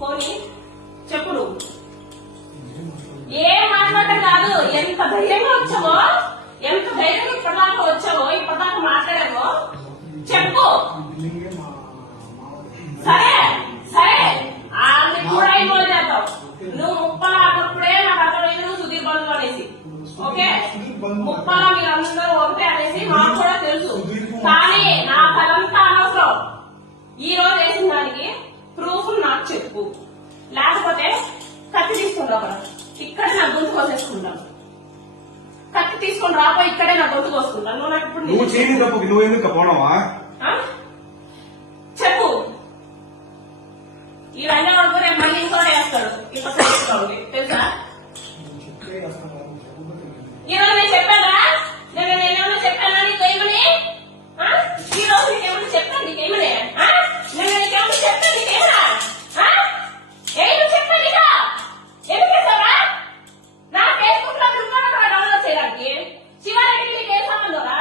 పోనీ చెప్పు నువ్వు ఏం మాట్లాడటం కాదు. ఎంత ధైర్యంగా వచ్చావో, ఎంత ధైర్యంగా ఇప్పటిదాకా వచ్చావో, ఇప్పటిదాకా మాట్లాడావో చెప్పు. సరే సరే ఆమె కూడా ఇన్వాల్వ్ చేద్దాం. నువ్వు ముప్పలా అన్నప్పుడే నాకు అర్థమైంది నువ్వు సుధీర్ బంధు అనేసి. ఓకే, ముప్పలా మీరు అందరూ ఒకటే అనేసి మాకు కూడా తెలుసు. కానీ నా తలంతా అనవసరం. ఈ రోజు వేసిన దానికి ప్రూఫ్ నాకు చెప్పు, లేకపోతే కత్తి తీసుకుంటావు కదా, ఇక్కడే నా గొంతు కోసేసుకుంటాను. కత్తి తీసుకొని రాబో, ఇక్కడే నా గొంతు కోసుకుంటాను. నువ్వు నాకు ఇప్పుడు చెప్పు. ఈ రంగా వరకు రేపు మళ్ళీ ఇంకోటి వేస్తాడు, ఇప్పుడు తెలుసా? ఈరోజు నేను చెప్పానా? నేనేమన్నా చెప్పానా నీకేమని? ఈ రోజు నీకేమన్నా చెప్పాను నీకేమని? నేను నీకేమన్నా చెప్పాను నీకేమన్నా? చెప్పాను ఇక ఎందుకు చేస్తావా? నా ఫేస్బుక్ లో డౌన్లోడ్ చేయడానికి శివారెడ్డికి నీకు ఏం సంబంధంరా?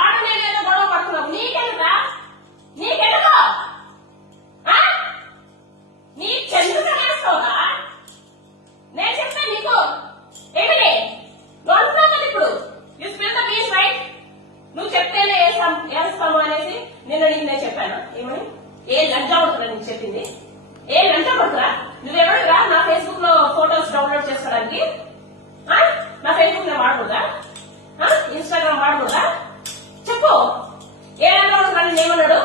ఆడ నేను ఏదో గొడవ పడుతున్నావు, నీకెందుకా? నీకెందుకో నీ చెందుకు వేస్తావురా? నేను చెప్తాను నీకు ఏమిటి నువ్వు అంటున్నావు కదా ఇప్పుడు. You spill the beach right. నువ్వు చెప్తేనే వేస్తాము అనేసి నిన్న నేను చెప్పాను. ఏమని? ఏ లంచా పడుతురా నీకు చెప్పింది? ఏ లంచా పడుతురా? నువ్వెవడుగా నా ఫేస్బుక్ లో ఫోటోస్ డౌన్లోడ్ చేసుకోవడానికి? నా ఫేస్బుక్ నేను వాడకూడదా? ఇన్స్టాగ్రామ్ వాడకూడదా? చెప్పు. ఏ లంచా పడుతున్నా? నేను ఏమన్నాడు?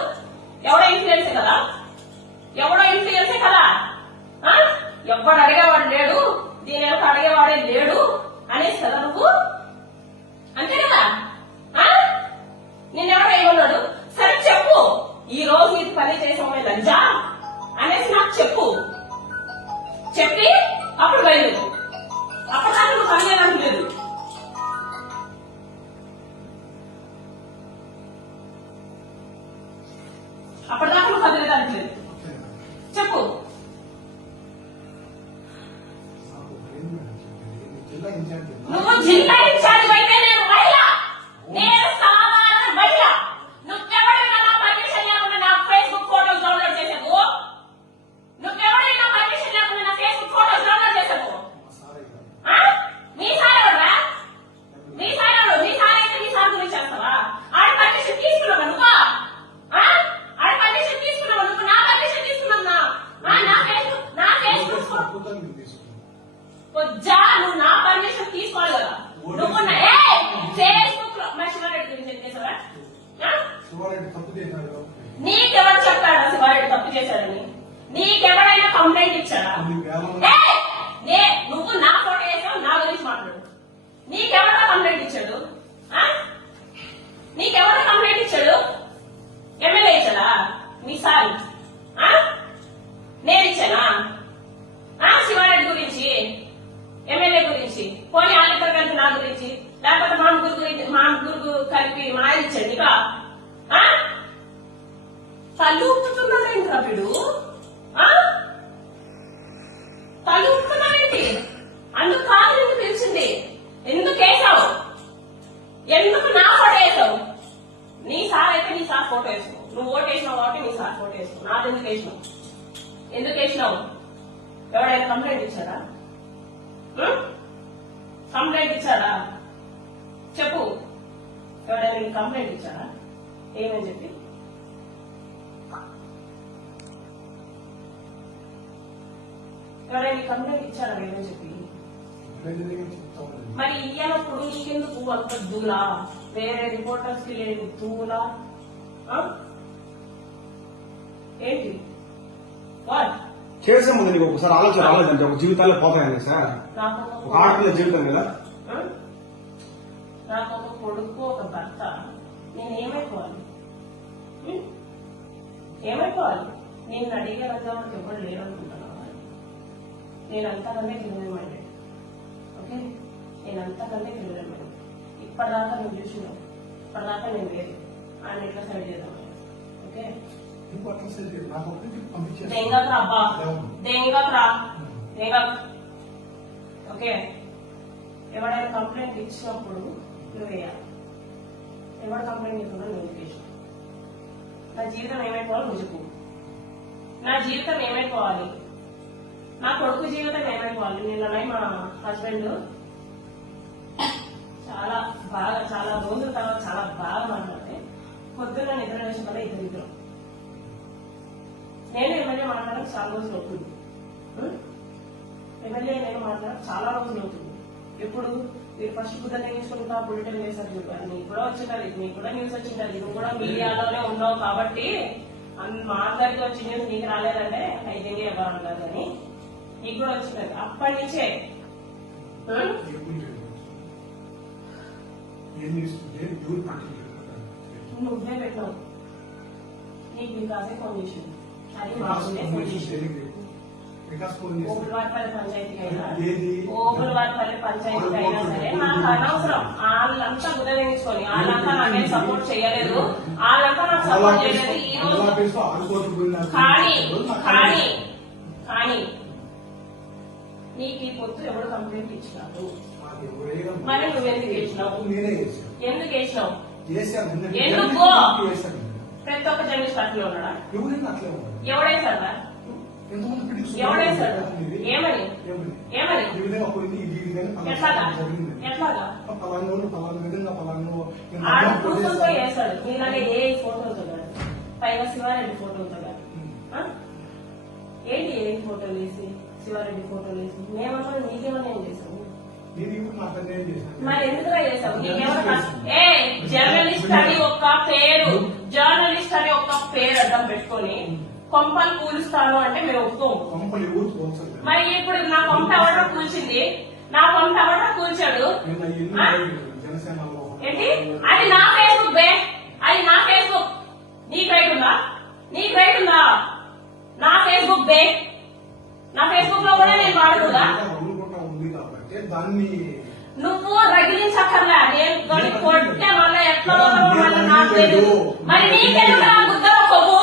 ఎవడో ఇన్ఫ్లుయెన్సే కదా, ఎవడో ఇన్ఫ్లుయెన్సే కదా. ఎవడు అడిగేవాడు లేడు, దీని వెనక అడిగేవాడే లేడు అనేసి కదా నువ్వు. అంతే కదా? నిన్నెవడో ఏమన్నాడు? సరే చెప్పు, ఈ రోజు నీకు పని చేసామే లంజా అనేసి నాకు చెప్పు. చెప్పి అప్పుడు బయలుదేరు. అప్పటిదాకా నువ్వు పని చేయడానికి లేదు. అప్పటిదాకా నువ్వు పని చేయడానికి లేదు. చెప్పు. నువ్వు జిల్లా ఇన్ఛార్జ్ అయితే నేను మహిళ, నేను సాధారణ మహిళ. నువ్వెవడైనా నా పర్మిషన్ లేకుండా నా ఫేస్బుక్ ఫోటోస్ డౌన్లోడ్ చేసావు? నువ్వెవడైనా పర్మిషన్ లేకుండా నా ఫేస్బుక్ ఫోటోస్ డౌన్లోడ్ చేసావు? మీ సార్ ఎవరా? మీ సార్ ఎవరు? మీ సార్ అయితే మీ సార్ గురించి చేస్తావా? ఆడ పర్మిషన్ తీసుకున్నావా నువ్వు? ఆడ పర్మిషన్ తీసుకున్నావా నువ్వు? నా పర్మిషన్ తీసుకున్నా? నా ఫేస్బుక్ జా నువ్వు నా పర్మిషన్ తీసుకోవాలి కదా. నువ్వు ఫేస్బుక్ లో మా శివారెడ్డి గురించి చేసావా? నీకెవరు చెప్పాడా శివారెడ్డి తప్పు చేశాడని? నీకెవరైనా కంప్లైంట్ ఇచ్చాడా? నువ్వు నా ఫోటో వేసావు, నా గురించి మాట్లాడు. నీకెవరైనా కంప్లైంట్ ఇచ్చాడు? నీకెవరైనా కంప్లైంట్ ఇచ్చాడు? ఎమ్మెల్యే ఇచ్చాడా? మీ సార్ నేను ఇచ్చానా? శివారెడ్డి గురించి, ఎమ్మెల్యే గురించి, పోనీ వాళ్ళిద్దరు కలిపి నా గురించి, లేకపోతే మా ముగ్గురు కలిపి మా ఆయన ఇచ్చాడు ఇక? తల్లు ఊపుతున్నాడేంటి వీడు? తల్లు ఊపుతున్నాడేంటి? అందుకు కాదు ఎందుకు పిలిచింది? ఎందుకు వేసావు? ఎందుకు నా ఫోటో వేసావు? నీ సార్ అయితే నీ సార్ ఫోటో వేసావు. నువ్వు ఓటు వేసినావు కాబట్టి నీ సార్ ఫోటో వేసావు. నాది ఎందుకు వేసినావు? ఎందుకు వేసినావు? ఎవడైనా కంప్లైంట్ ఇచ్చారా? కంప్లైంట్ ఇచ్చాడా? చెప్పు. ఎవడైనా కంప్లైంట్ ఇచ్చాడా? ఏమని చెప్పి? ఎవరైనా కంప్లైంట్ ఇచ్చాడా? ఏమని చెప్పి? మరి ఇయ్యనప్పుడు నీకెందుకు అంత దూలా? వేరే రిపోర్టర్స్ కి లేదు దూలా? ఏంటి చేసే ముందు నీకు ఒకసారి ఆలోచన రాలేదంటే ఒక జీవితాల్లో పోతాయని సార్, ఒక ఆడపిల్ల జీవితం కదా. నాకు ఒక కొడుకు, ఒక భర్త. నేను ఏమైపోవాలి? ఏమైపోవాలి? నేను అడిగే రంగంలో ఎవరు లేరనుకుంటున్నాను. నేను అంతకంటే క్రిమినల్ మైండెడ్. ఓకే, నేను అంతకంటే క్రిమినల్ మైండెడ్. ఇప్పటిదాకా నువ్వు చూసినావు, ఇప్పటిదాకా నేను లేదు. ఆయన ఎట్లా సైడ్ చేద్దాం? ఓకే, దెంగరా అబ్బా, దెంగరా ఓకే. ఎవరైనా కంప్లైంట్ ఇచ్చినప్పుడు నువ్వు వేయాలి. ఎవరు కంప్లైంట్ ఇస్తున్నా నేను వేసిన నా జీవితం ఏమైపోవాలి నువ్వు చెప్పు. నా జీవితం ఏమైపోవాలి, నా కొడుకు జీవితం ఏమైపోవాలి. నిన్న మా హస్బెండ్ చాలా రోజుల తర్వాత చాలా బాగా మాట్లాడితే పొద్దున్న నిద్ర వేసిన వల్ల ఇద్దరు నేను ఎమ్మెల్యే మాట్లాడడం చాలా రోజులు అవుతుంది. ఎమ్మెల్యే నేను మాట్లాడడం చాలా రోజులు అవుతుంది. ఎప్పుడు మీరు ఫస్ట్ బుద్ధని తీసుకుంటా బులెటిన్ వేసారు చూడాలి, నీకు కూడా వచ్చింటది, నీకు కూడా న్యూస్ వచ్చింటది, నువ్వు కూడా మీడియాలోనే ఉన్నావు కాబట్టి మా అందరికి వచ్చి న్యూస్ నీకు రాలేదంటే అయితే ఎవరు కాదని నీకు కూడా వచ్చింటది. అప్పటి నుంచే నువ్వే పెట్టినావు, నీకు వికాసే ఫోన్ చేసింది. అది మామూలే ఫోన్ చేసింది. ఓబులవారిపల్లి పంచాయతీ అయినా ఓబులవారిపల్లి పంచాయతీ అయినా సరే నాకు అనవసరం. వాళ్ళంతా ఉదయించుకొని వాళ్ళంతా నాకేం సపోర్ట్ చేయలేదు, వాళ్ళంతా నాకు సపోర్ట్ చేయలేదు. ఈ రోజు కానీ నీకు ఈ పొత్తు ఎవరు కంప్లైంట్ ఇచ్చినారు, మరి నువ్వు ఎందుకు వేసినావు? ఎందుకు వేసినావు? ఎందుకో ప్రతి ఒక్క జర్నలిస్ట్ అట్లే ఉన్నాడా? ఎవడేసాడా? ఎవడేసాడు? ఏమని ఎట్లాగా ఆడ కూర్చుంతో వేసాడు. మీలాగే ఏ ఫోటోలతో కాదు, పైగా శివారెడ్డి ఫోటోలతో కాదు. ఏంటి ఏ ఫోటోలు వేసి శివారెడ్డి ఫోటోలు వేసి మేమన్నా నీకేమన్నా ఏం చేసావు? మరి ఎందుకురా చేసావు? నీకేమన్నా జర్నలిస్ట్ అని ఒక్క పేరు అడ్డం పెట్టుకొని కొంపలు కూలుస్తాను అంటే మేము ఒప్పుకోము. మరి ఇప్పుడు నా కొంప ఎవడో కూల్చింది, నా కొంప ఎవడో కూల్చాడు ఏంటి? అది నా ఫేస్బుక్ బే, అది నా ఫేస్బుక్. నీకు రైట్ ఉందా? నా ఫేస్బుక్ బే, నా ఫేస్బుక్ లో కూడా నేను వాడకూడదా? నువ్వు రగిలించక్కర్లా, నేను కొట్టే మళ్ళీ ఎట్లా మళ్ళీ నాకు తెలియదు. మరి నీకెందుకు నా గుద్దలో కొవ్వు?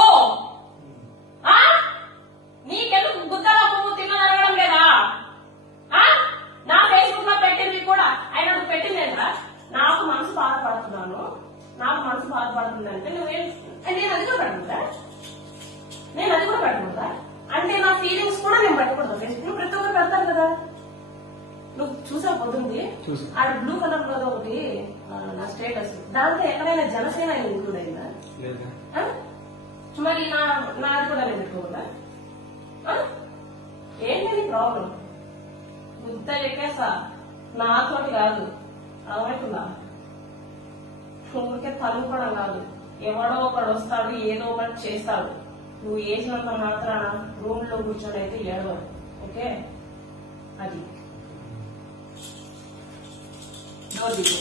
నీకెందుకు గుద్దలో కొవ్వు తిన్నదనడం లేదా? నా ఫేస్బుక్ లో పెట్టింది కూడా ఆయన నువ్వు పెట్టిందేంట్రా? నాకు మనసు బాధపడుతుందంటే నువ్వేం నేను అది కూడా పెట్టకూడదా? అంటే నా ఫీలింగ్స్ కూడా నేను పెట్టకూడదు. ఫేస్బుక్ ప్రతి ఒక్కరు పెడతారు కదా. నువ్వు చూసా పొద్దుంది ఆడ బ్లూ కలర్ లో ఒకటి నా స్టేటస్, దాంట్లో ఎక్కడైనా జనసేన ఇంక్లూడ్ అయిందా? మరి నాది కూడా నేను పెట్టుకోవాలా? ఏంటని ప్రాబ్లం? గుద్ద ఎక్కేసా, నాతోటి కాదు అవైతుందా? ఊరికే తలుపడం కాదు, ఎవడో ఒకడు వస్తాడు ఏదో ఒకటి చేస్తాడు. నువ్వు వేసినంత మాత్రాన రూమ్ లో కూర్చొని అయితే ఏడవరు. ఓకే, అది డోర్ దిగు.